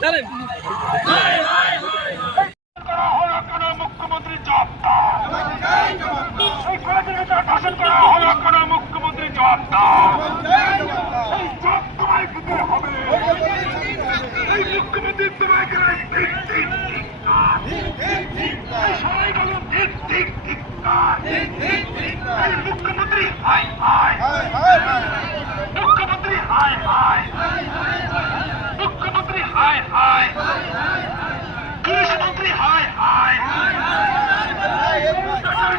Let him. Hey, hey, hey. ঠিক তোমায় ঠিক ঠিক ঠিক ঠিক ঠিক সবাই বলুন ঠিক ঠিক ঠিক ঠিক ঠিক ঠিক মুখ্যমন্ত্রী হাই হাই মুখ্যমন্ত্রী হাই হাই মুখ্যমন্ত্রী হাই হাই পুলিশ মন্ত্রী হাই হাই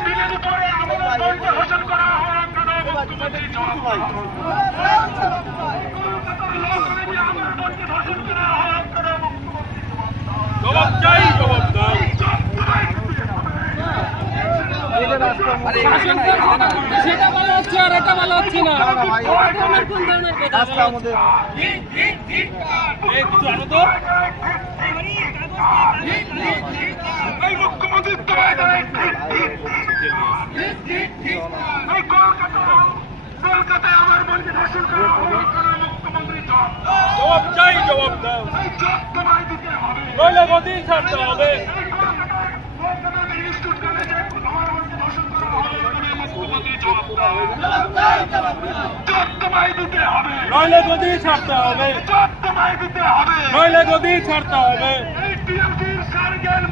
দিনের উপরে আমাদের দণ্ড ঘোষণ করা হয় কেন মুখ্যমন্ত্রী জবাব কলকাতার লোক আমরা সেটা ভালো হচ্ছে আর এটা ভালো না। মুখ্যমন্ত্রী কলকাতায় আমার করা। মুখ্যমন্ত্রী জবাব চাই জবাব দাও। এই জব তোমায় দিতে হবে। নইলে গদি ছাড়তে হবে এই কলকাতায় কলকাতার ইনস্টিটিউট কলেজে আমার বন্ধু ভাষণ করা হওয়ার কারণে মুখ্যমন্ত্রী তোমায় দিতে হবে। নইলে গদি ছাড়তে হবে। জব দিতে হবে। নইলে গদি ছাড়তে হবে। এই টিএমসির সার্গেল